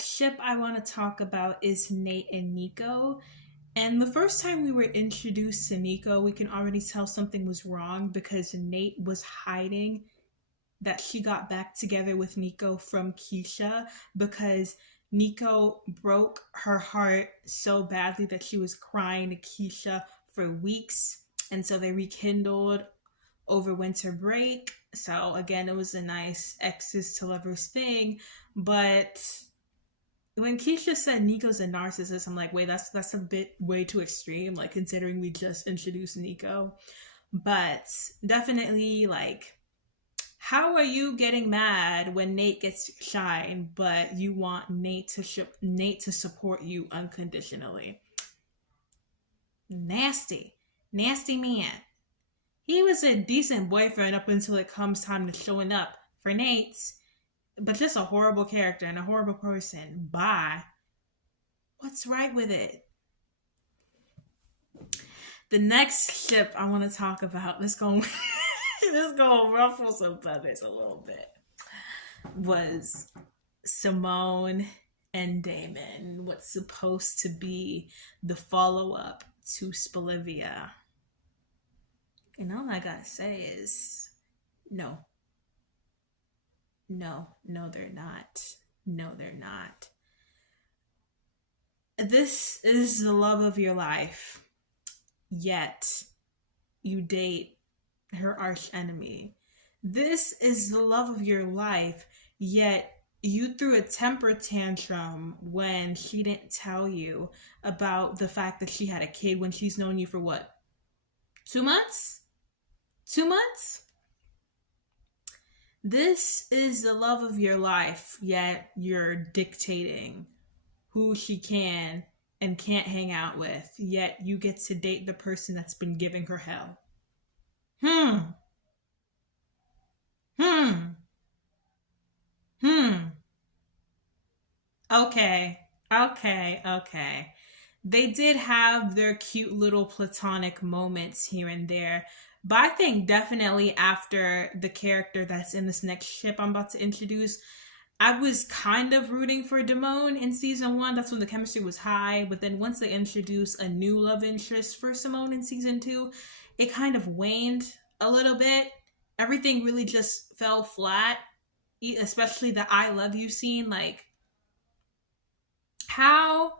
next ship I want to talk about is Nate and Nico. And the first time we were introduced to Nico, we can already tell something was wrong because Nate was hiding that she got back together with Nico from Keisha because Nico broke her heart so badly that she was crying to Keisha for weeks. And so they rekindled over winter break. So again, it was a nice exes to lovers thing. But when Keisha said Nico's a narcissist, I'm like, wait, that's a bit way too extreme. Like considering we just introduced Nico, but definitely like, how are you getting mad when Nate gets shine, but you want Nate to support you unconditionally? Nasty, nasty man. He was a decent boyfriend up until it comes time to showing up for Nate's, but just a horrible character and a horrible person. Bye. What's right with it? The next ship I want to talk about, this going this going to ruffle some feathers a little bit, was Simone and Damon. What's supposed to be the follow up to Spolivia. And all I gotta say is no. No, no, they're not. No, they're not. This is the love of your life, yet you date her arch enemy. This is the love of your life, yet you threw a temper tantrum when she didn't tell you about the fact that she had a kid when she's known you for what? 2 months? 2 months? This is the love of your life, yet you're dictating who she can and can't hang out with, yet you get to date the person that's been giving her hell. Hmm. Hmm. Hmm. Okay. Okay. Okay. They did have their cute little platonic moments here and there. But I think definitely after the character that's in this next ship I'm about to introduce, I was kind of rooting for Damone in season one. That's when the chemistry was high. But then once they introduced a new love interest for Simone in season two, it kind of waned a little bit. Everything really just fell flat, especially the I love you scene. Like, how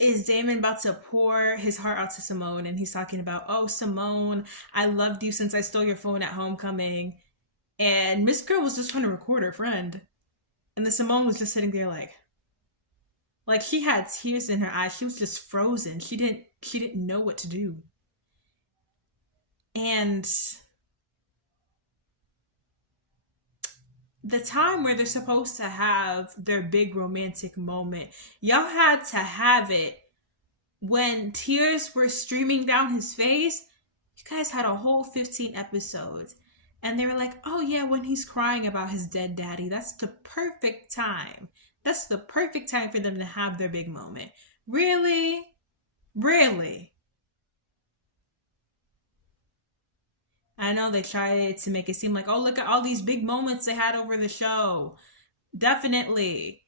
is Damon about to pour his heart out to Simone and he's talking about, oh, Simone, I loved you since I stole your phone at homecoming. And Miss Girl was just trying to record her friend. And then Simone was just sitting there like she had tears in her eyes. She was just frozen. She didn't know what to do. And the time where they're supposed to have their big romantic moment, y'all had to have it when tears were streaming down his face. You guys had a whole 15 episodes. And they were like, oh yeah, when he's crying about his dead daddy, that's the perfect time. That's the perfect time for them to have their big moment. Really? Really? I know they tried to make it seem like, oh, look at all these big moments they had over the show. Definitely.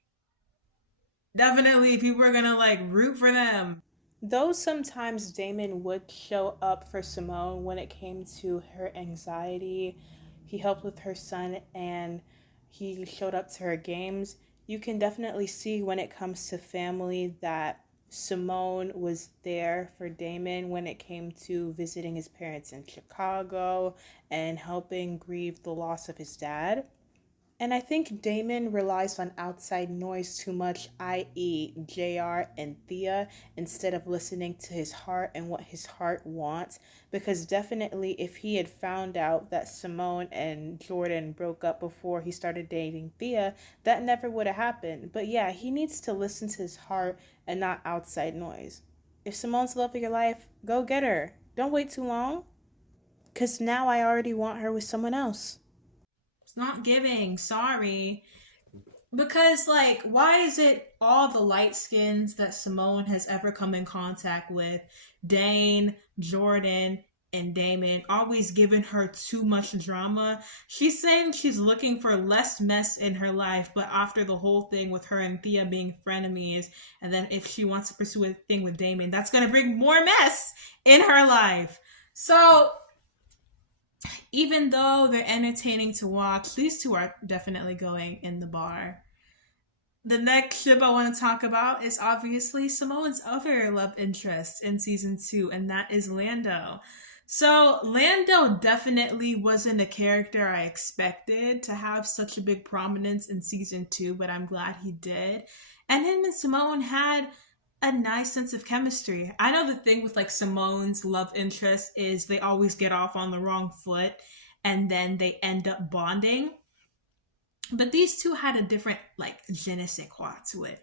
Definitely, people are gonna like root for them. Though sometimes Damon would show up for Simone when it came to her anxiety, he helped with her son and he showed up to her games. You can definitely see when it comes to family that Simone was there for Damon when it came to visiting his parents in Chicago and helping grieve the loss of his dad. And I think Damon relies on outside noise too much, i.e., JR and Thea, instead of listening to his heart and what his heart wants. Because definitely, if he had found out that Simone and Jordan broke up before he started dating Thea, that never would have happened. But yeah, he needs to listen to his heart and not outside noise. If Simone's the love of your life, go get her. Don't wait too long. Because now I already want her with someone else. It's not giving. Sorry. Because, like, why is it all the light skins that Simone has ever come in contact with, Dane, Jordan, and Damon, always giving her too much drama. She's saying she's looking for less mess in her life, but after the whole thing with her and Thea being frenemies, and then if she wants to pursue a thing with Damon, that's going to bring more mess in her life. So even though they're entertaining to watch, these two are definitely going in the bar. The next ship I want to talk about is obviously Simone's other love interest in season 2, and that is Lando. So, Lando definitely wasn't a character I expected to have such a big prominence in season 2, but I'm glad he did. And him and Simone had a nice sense of chemistry. I know the thing with like Simone's love interest is they always get off on the wrong foot and then they end up bonding. But these two had a different, like, je ne sais quoi to it.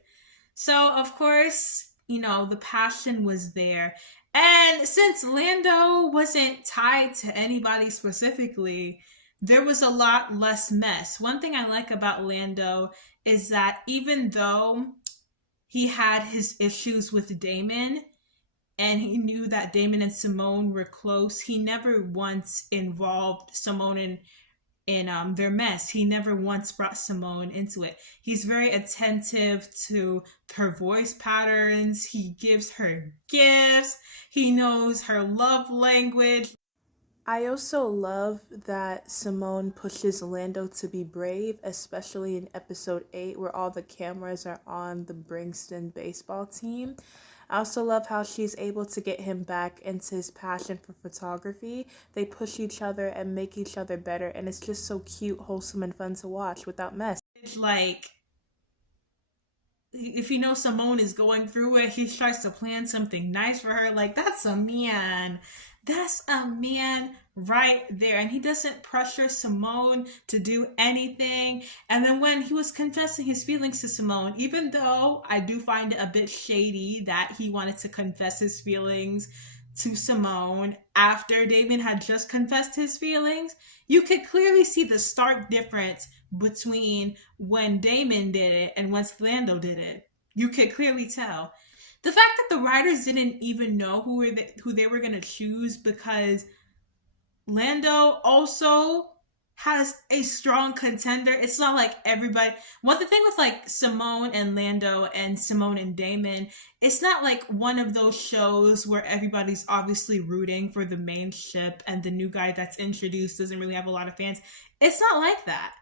So, of course, you know, the passion was there. And since Lando wasn't tied to anybody specifically, there was a lot less mess. One thing I like about Lando is that even though he had his issues with Damon, and he knew that Damon and Simone were close, he never once involved Simone in their mess. He never once brought Simone into it. He's very attentive to her voice patterns. He gives her gifts. He knows her love language. I also love that Simone pushes Lando to be brave, especially in episode 8 where all the cameras are on the Bringston baseball team. I also love how she's able to get him back into his passion for photography. They push each other and make each other better, and it's just so cute, wholesome, and fun to watch without mess. It's like, if you know Simone is going through it, he tries to plan something nice for her. Like, that's a man. That's a man right there. And he doesn't pressure Simone to do anything. And then when he was confessing his feelings to Simone, even though I do find it a bit shady that he wanted to confess his feelings to Simone after Damon had just confessed his feelings, you could clearly see the stark difference between when Damon did it and when Lando did it. You could clearly tell. The fact that the writers didn't even know who they were going to choose, because Lando also has a strong contender. It's not like everybody. One the thing with like Simone and Lando and Simone and Damon, it's not like one of those shows where everybody's obviously rooting for the main ship and the new guy that's introduced doesn't really have a lot of fans. It's not like that.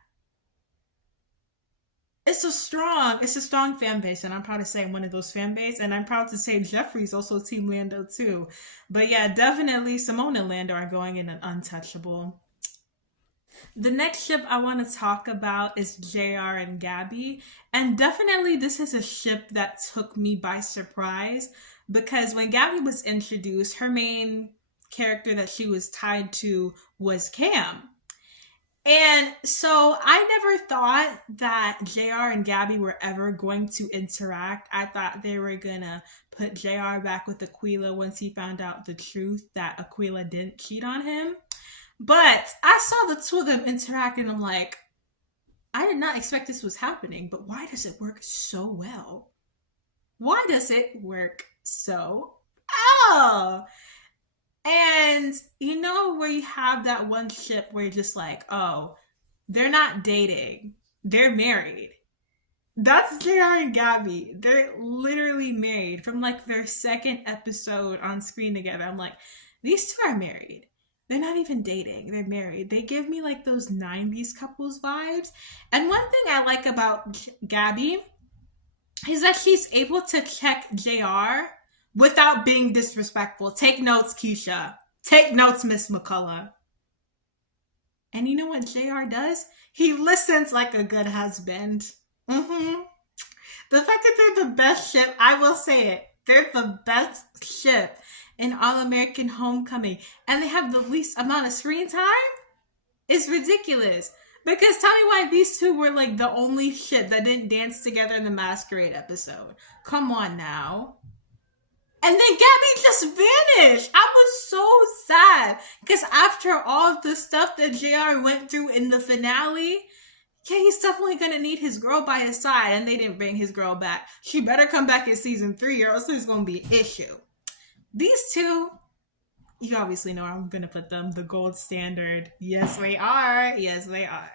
It's a strong fan base, and I'm proud to say I'm one of those fan base, and I'm proud to say Jeffrey's also Team Lando too. But yeah, definitely Simone and Lando are going in an untouchable. The next ship I want to talk about is JR and Gabby, and definitely this is a ship that took me by surprise, because when Gabby was introduced, her main character that she was tied to was Cam. And so I never thought that JR and Gabby were ever going to interact. I thought they were gonna put JR back with Aquila once he found out the truth that Aquila didn't cheat on him. But I saw the two of them interact and I'm like, I did not expect this was happening, but why does it work so well? Why does it work so well? And you know where you have that one ship where you're just like, oh, they're not dating. They're married. That's JR and Gabby. They're literally married from like their second episode on screen together. I'm like, these two are married. They're not even dating. They're married. They give me like those 90s couples vibes. And one thing I like about Gabby is that she's able to check JR without being disrespectful. Take notes, Keisha. Take notes, Miss McCullough. And you know what JR does? He listens like a good husband. The fact that they're the best ship, I will say it. They're the best ship in All-American Homecoming. And they have the least amount of screen time? It's ridiculous. Because tell me why these two were like the only ship that didn't dance together in the Masquerade episode. Come on now. And then Gabby just vanished. I was so sad. Because after all the stuff that JR went through in the finale, yeah, he's definitely going to need his girl by his side. And they didn't bring his girl back. She better come back in season 3 or else there's going to be an issue. These two, You obviously know I'm gonna put them the gold standard. Yes, they are. Yes, they are.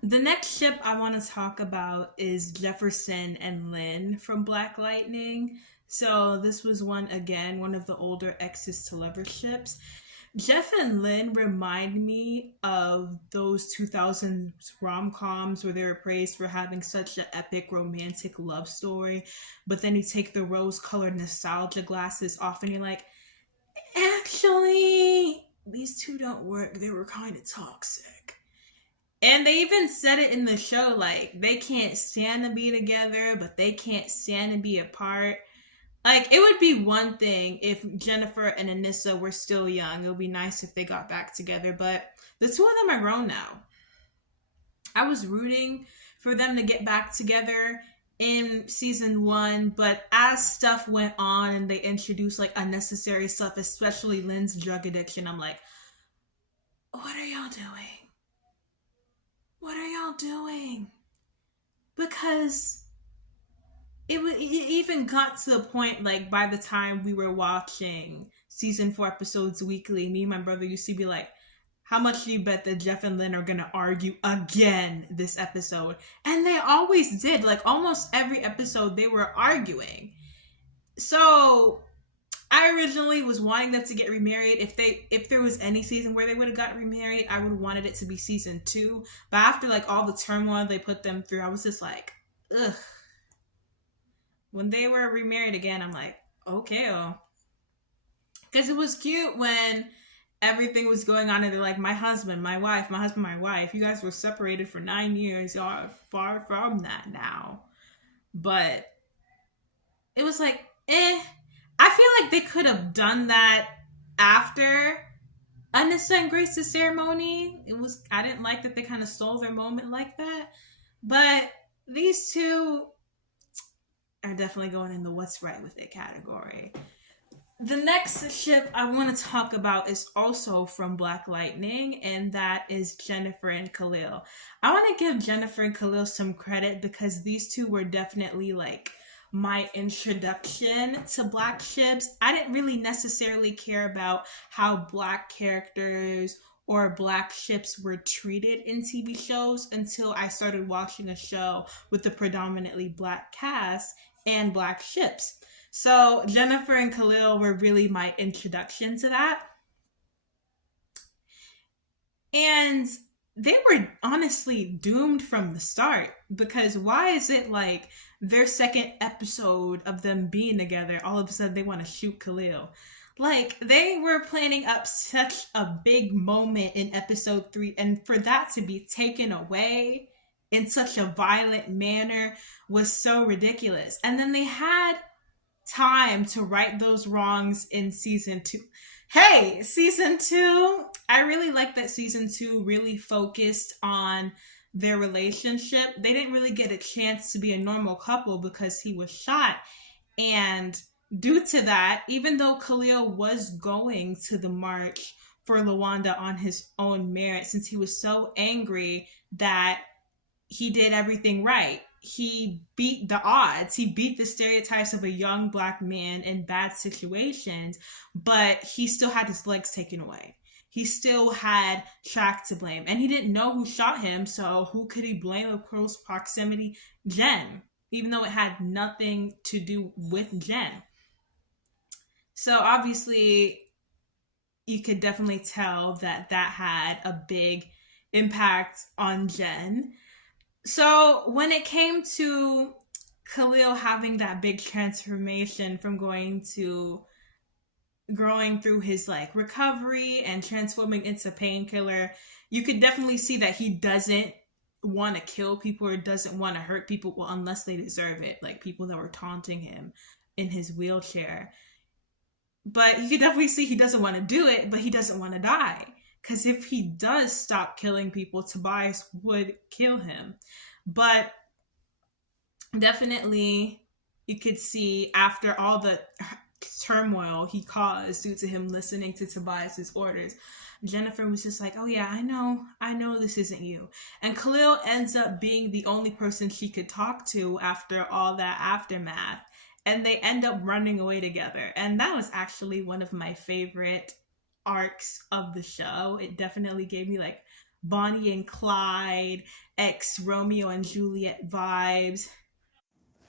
The next ship I want to talk about is Jefferson and Lynn from Black Lightning. So this was one of the older exes to lovers ships. Jeff and Lynn remind me of those 2000s rom-coms where they were praised for having such an epic romantic love story, but then you take the rose-colored nostalgia glasses off and you're like, actually, these two don't work. They were kind of toxic. And they even said it in the show, like, they can't stand to be together, but they can't stand to be apart. Like, it would be one thing if Jennifer and Anissa were still young. It would be nice if they got back together, but the two of them are grown now. I was rooting for them to get back together in season 1, but as stuff went on and they introduced, like, unnecessary stuff, especially Lynn's drug addiction, I'm like, what are y'all doing? What are y'all doing? Because it even got to the point, like, by the time we were watching season 4 episodes weekly, me and my brother used to be like, how much do you bet that Jeff and Lynn are gonna argue again this episode? And they always did. Like, almost every episode they were arguing. So I originally was wanting them to get remarried. If there was any season where they would have got remarried, I would have wanted it to be season 2. But after, like, all the turmoil they put them through, I was just like, ugh. When they were remarried again, I'm like, okay. Because it was cute when everything was going on and they're like, my husband, my wife. You guys were separated for 9 years. Y'all are far from that now. But it was like, I feel like they could have done that after Anissa and Grace's ceremony. I didn't like that they kind of stole their moment like that. But these two are definitely going in the what's right with it category. The next ship I want to talk about is also from Black Lightning, and that is Jennifer and Khalil. I want to give Jennifer and Khalil some credit because these two were definitely, like, my introduction to Black ships. I didn't really necessarily care about how Black characters or Black ships were treated in TV shows until I started watching a show with a predominantly Black cast and Black ships. So Jennifer and Khalil were really my introduction to that. And they were honestly doomed from the start, because why is it like their second episode of them being together, all of a sudden they want to shoot Khalil? Like, they were planning up such a big moment in episode 3, and for that to be taken away in such a violent manner was so ridiculous. And then they had time to right those wrongs in season 2. Hey, season 2, I really like that season 2 really focused on their relationship. They didn't really get a chance to be a normal couple because he was shot. And due to that, even though Khalil was going to the march for Lawanda on his own merit, since he was so angry that he did everything right, he beat the odds. He beat the stereotypes of a young Black man in bad situations, but he still had his legs taken away. He still had Shaq to blame, and he didn't know who shot him, so who could he blame of close proximity? Jen, even though it had nothing to do with Jen. So obviously, you could definitely tell that had a big impact on Jen. So when it came to Khalil having that big transformation from growing through his, like, recovery and transforming into Painkiller, you could definitely see that he doesn't want to kill people or doesn't want to hurt people, well, unless they deserve it, like people that were taunting him in his wheelchair. But you could definitely see he doesn't want to do it, but he doesn't want to die. Because if he does stop killing people, Tobias would kill him. But definitely, you could see after all the turmoil he caused due to him listening to Tobias's orders, Jennifer was just like, oh yeah, I know this isn't you. And Khalil ends up being the only person she could talk to after all that aftermath. and they end up running away together. And that was actually one of my favorite arcs of the show. It definitely gave me like Bonnie and Clyde, ex Romeo and Juliet vibes.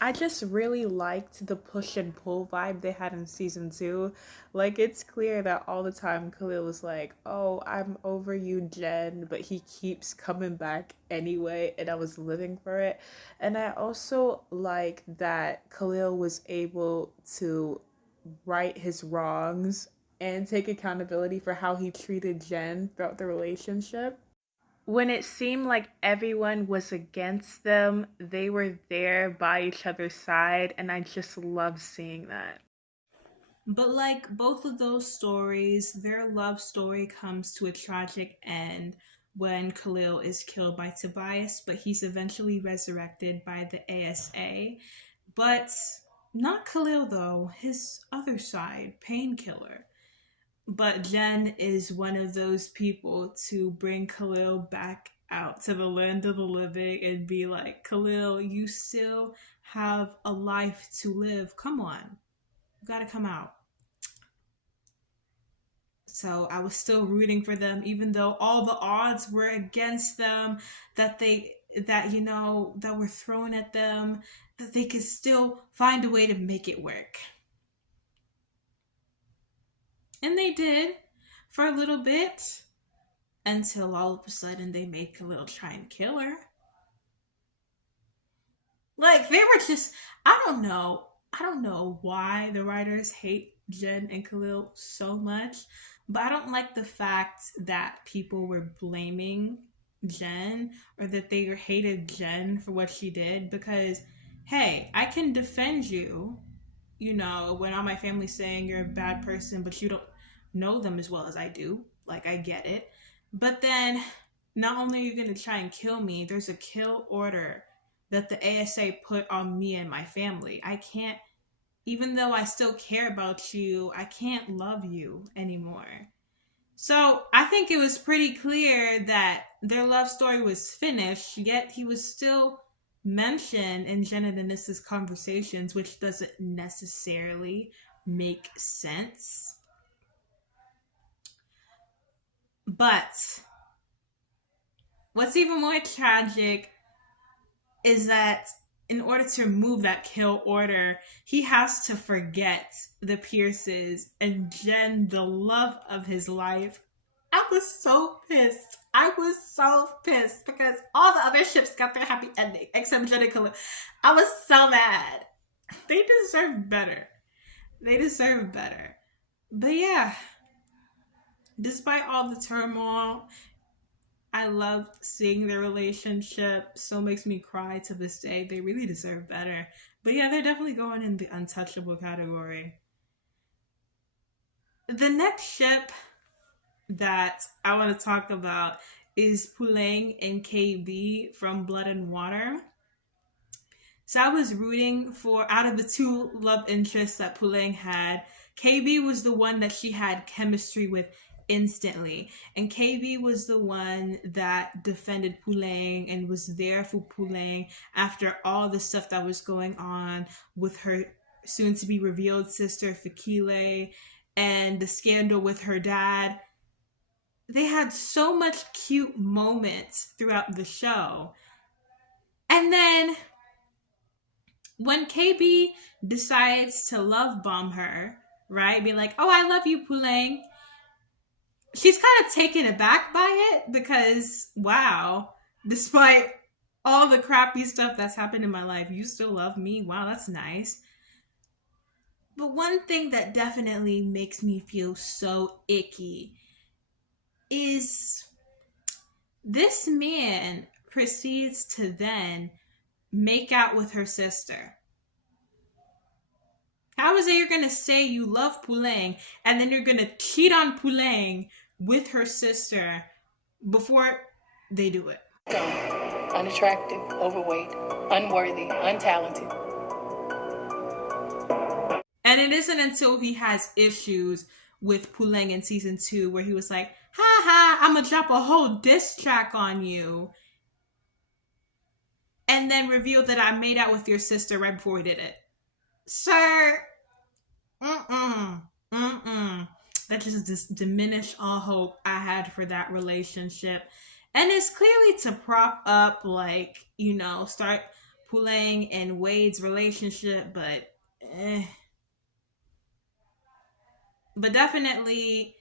I just really liked the push and pull vibe they had in season two. Like, it's clear that all the time Khalil was like, "Oh, I'm over you, Jen," but he keeps coming back anyway, and I was living for it. And I also like that Khalil was able to right his wrongs and take accountability for how he treated Jen throughout the relationship. When it seemed like everyone was against them, they were there by each other's side, and I just love seeing that. But like both of those stories, their love story comes to a tragic end when Khalil is killed by Tobias, but he's eventually resurrected by the ASA. But not Khalil though, his other side, Painkiller. But Jen is one of those people to bring Khalil back out to the land of the living and be like, Khalil, you still have a life to live. Come on. You gotta come out. So I was still rooting for them, even though all the odds were against them, that were thrown at them, that they could still find a way to make it work. And they did for a little bit until all of a sudden they made Khalil try and kill her. Like they were just, I don't know. I don't know why the writers hate Jen and Khalil so much, but I don't like the fact that people were blaming Jen or that they hated Jen for what she did because, hey, I can defend you, when all my family's saying you're a bad person, but you don't know them as well as I do. Like, I get it. But then, not only are you going to try and kill me, there's a kill order that the ASA put on me and my family. I can't, even though I still care about you, I can't love you anymore. So I think it was pretty clear that their love story was finished, yet he was still mentioned in Jen and Anissa's conversations, which doesn't necessarily make sense. But what's even more tragic is that in order to remove that kill order, he has to forget the Pierces and Jen, the love of his life. I was so pissed. I was so pissed because all the other ships got their happy ending except Jen and Khalil. I was so mad. They deserve better. They deserve better. But yeah, despite all the turmoil, I loved seeing their relationship. Still makes me cry to this day. They really deserve better. But yeah, they're definitely going in the untouchable category. The next ship that I want to talk about is Puleng and KB from Blood and Water. So I was rooting for, out of the two love interests that Puleng had, KB was the one that she had chemistry with instantly. And KB was the one that defended Puleng and was there for Puleng after all the stuff that was going on with her soon-to-be revealed sister, Fikile, and the scandal with her dad. They had so much cute moments throughout the show. And then when KB decides to love bomb her, right? Be like, oh, I love you, Puleng. She's kind of taken aback by it because, wow, despite all the crappy stuff that's happened in my life, you still love me. Wow, that's nice. But one thing that definitely makes me feel so icky is this man proceeds to then make out with her sister. How is it you're going to say you love Puleng and then you're going to cheat on Puleng with her sister before they do it? Unattractive, overweight, unworthy, untalented. And it isn't until he has issues with Puleng in season 2 where he was like, ha ha, I'm gonna drop a whole diss track on you. And then revealed that I made out with your sister right before we did it. Sir, mm-mm, mm-mm. That just diminished all hope I had for that relationship. And it's clearly to prop up, like, start Poulang and Wade's relationship, but eh. But definitely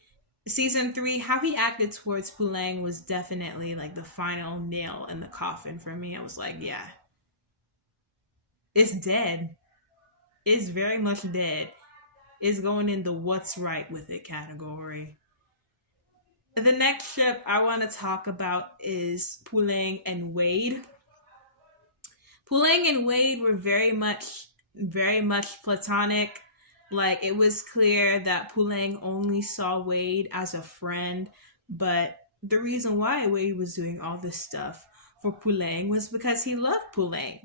season 3, how he acted towards Poulang was definitely like the final nail in the coffin for me. I was like, yeah, it's dead. It's very much dead. It's going in the what's right with it category. The next ship I want to talk about is Poulang and Wade. Poulang and Wade were very much platonic. Like, it was clear that Poulang only saw Wade as a friend, but the reason why Wade was doing all this stuff for Poulang was because he loved Poulang.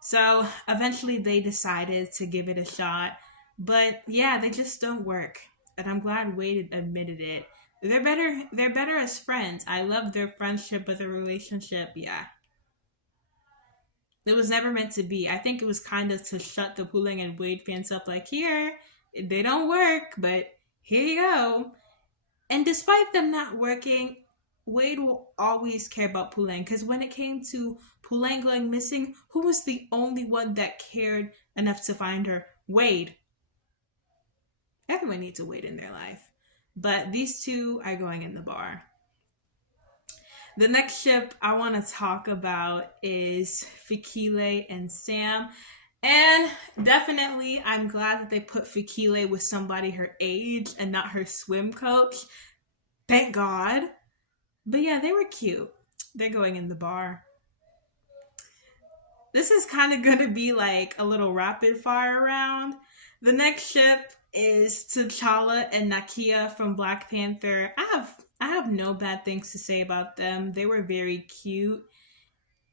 So eventually they decided to give it a shot. But yeah, they just don't work. And I'm glad Wade admitted it. They're better as friends. I love their friendship, but the relationship, yeah. It was never meant to be. I think it was kind of to shut the Poulang and Wade fans up, like, here, they don't work, but here you go. And despite them not working, Wade will always care about Poulang, because when it came to Poulang going missing, who was the only one that cared enough to find her? Wade. Everyone needs a Wade in their life. But these two are going in the bar. The next ship I want to talk about is Fikile and Sam. And definitely, I'm glad that they put Fikile with somebody her age and not her swim coach. Thank God. But yeah, they were cute. They're going in the bar. This is kind of going to be like a little rapid fire round. The next ship is T'Challa and Nakia from Black Panther. I have no bad things to say about them. They were very cute.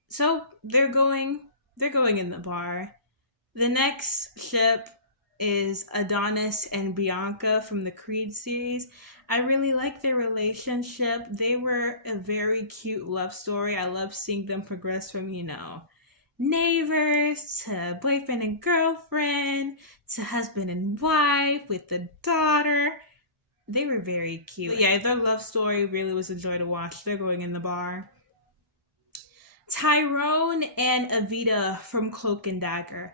So they're going in the bar. The next ship is Adonis and Bianca from the Creed series. I really like their relationship. They were a very cute love story. I love seeing them progress from, neighbors to boyfriend and girlfriend to husband and wife with the daughter. They were very cute. But yeah, their love story really was a joy to watch. They're going in the bar. Tyrone and Evita from Cloak and Dagger.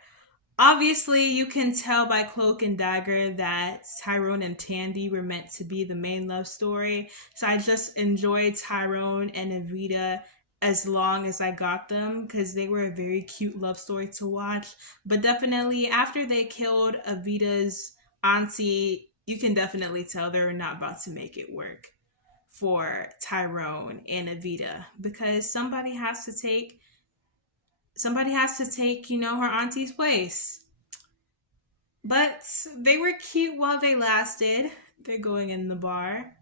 Obviously, you can tell by Cloak and Dagger that Tyrone and Tandy were meant to be the main love story. So I just enjoyed Tyrone and Evita as long as I got them, because they were a very cute love story to watch. But definitely, after they killed Evita's auntie, you can definitely tell they're not about to make it work for Tyrone and Evita, because somebody has to take her auntie's place. But they were cute while they lasted. They're going in the bar.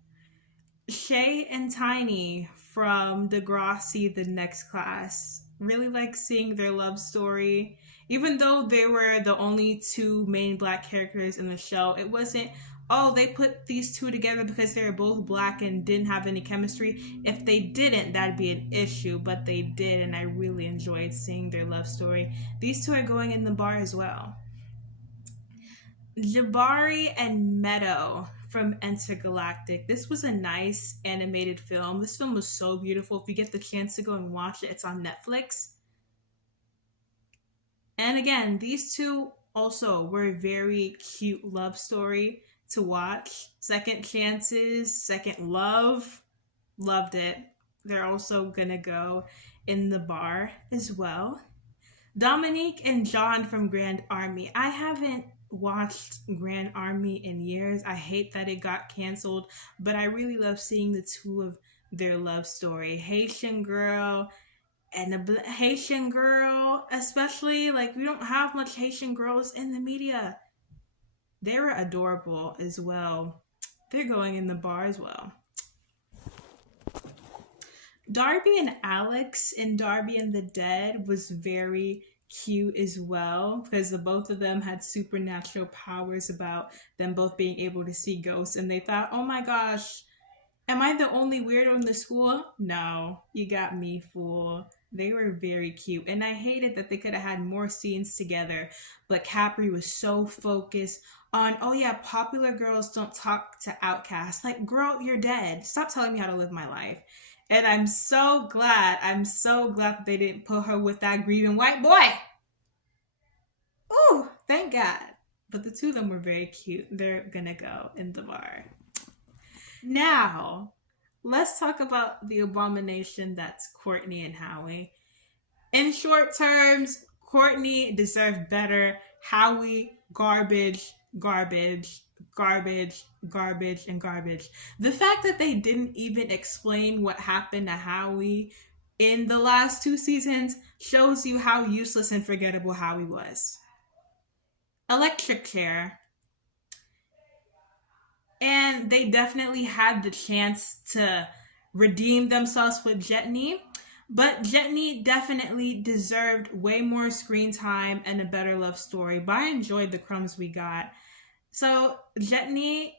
Shay and Tiny from Degrassi The Next Class. Really like seeing their love story. Even though they were the only two main black characters in the show, it wasn't, oh, they put these two together because they were both black and didn't have any chemistry. If they didn't, that'd be an issue, but they did, and I really enjoyed seeing their love story. These two are going in the bar as well. Jabari and Meadow from Intergalactic. This was a nice animated film. This film was so beautiful. If you get the chance to go and watch it, it's on Netflix. And again, these two also were a very cute love story to watch. Second chances, second love. Loved it. They're also gonna go in the bar as well. Dominique and John from Grand Army. I haven't watched Grand Army in years. I hate that it got canceled, but I really love seeing the two of their love story. Haitian girl and a Haitian girl, especially, like, we don't have much Haitian girls in the media. They were adorable as well. They're going in the bar as well. Darby and Alex in Darby and the Dead was very cute as well, because the both of them had supernatural powers about them both being able to see ghosts, and they thought, oh my gosh, am I the only weirdo in the school? No, you got me, fool. They were very cute. And I hated that they could have had more scenes together, but Capri was so focused on, oh yeah, popular girls don't talk to outcasts. Like, girl, you're dead. Stop telling me how to live my life. And I'm so glad that they didn't put her with that grieving white boy. Ooh, thank God. But the two of them were very cute. They're gonna go in the bar. Now, let's talk about the abomination that's Courtney and Howie. In short terms, Courtney deserved better. Howie, garbage, garbage, garbage, garbage, and garbage. The fact that they didn't even explain what happened to Howie in the last 2 seasons shows you how useless and forgettable Howie was. Electric chair. And they definitely had the chance to redeem themselves with Jetney, but Jetney definitely deserved way more screen time and a better love story, but I enjoyed the crumbs we got. So Jetney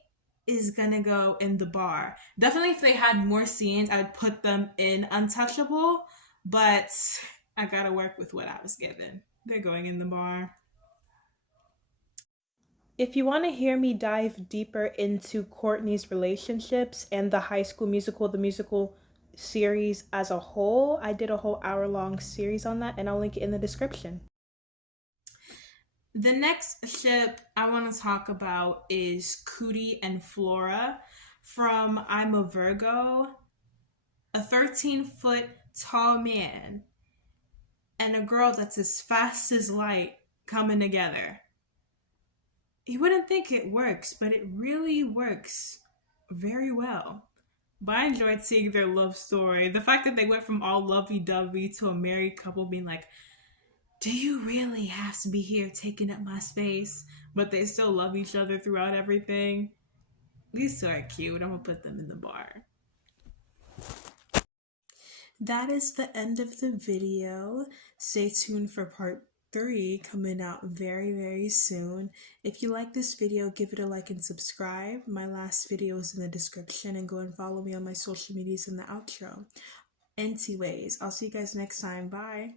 is gonna go in the bar. Definitely if they had more scenes, I would put them in Untouchable, but I gotta work with what I was given. They're going in the bar. If you want to hear me dive deeper into Courtney's relationships and the High School Musical, the musical series as a whole, I did a whole hour-long series on that, and I'll link it in the description. The next ship I want to talk about is Cootie and Flora from I'm a Virgo. A 13-foot tall man and a girl that's as fast as light coming together. You wouldn't think it works, but it really works very well. But I enjoyed seeing their love story. The fact that they went from all lovey-dovey to a married couple being like, do you really have to be here taking up my space? But they still love each other throughout everything. These two are cute. I'm going to put them in the bar. That is the end of the video. Stay tuned for part 3 coming out very, very soon. If you like this video, give it a like and subscribe. My last video is in the description, and go and follow me on my social medias in the outro. Anyways, I'll see you guys next time. Bye.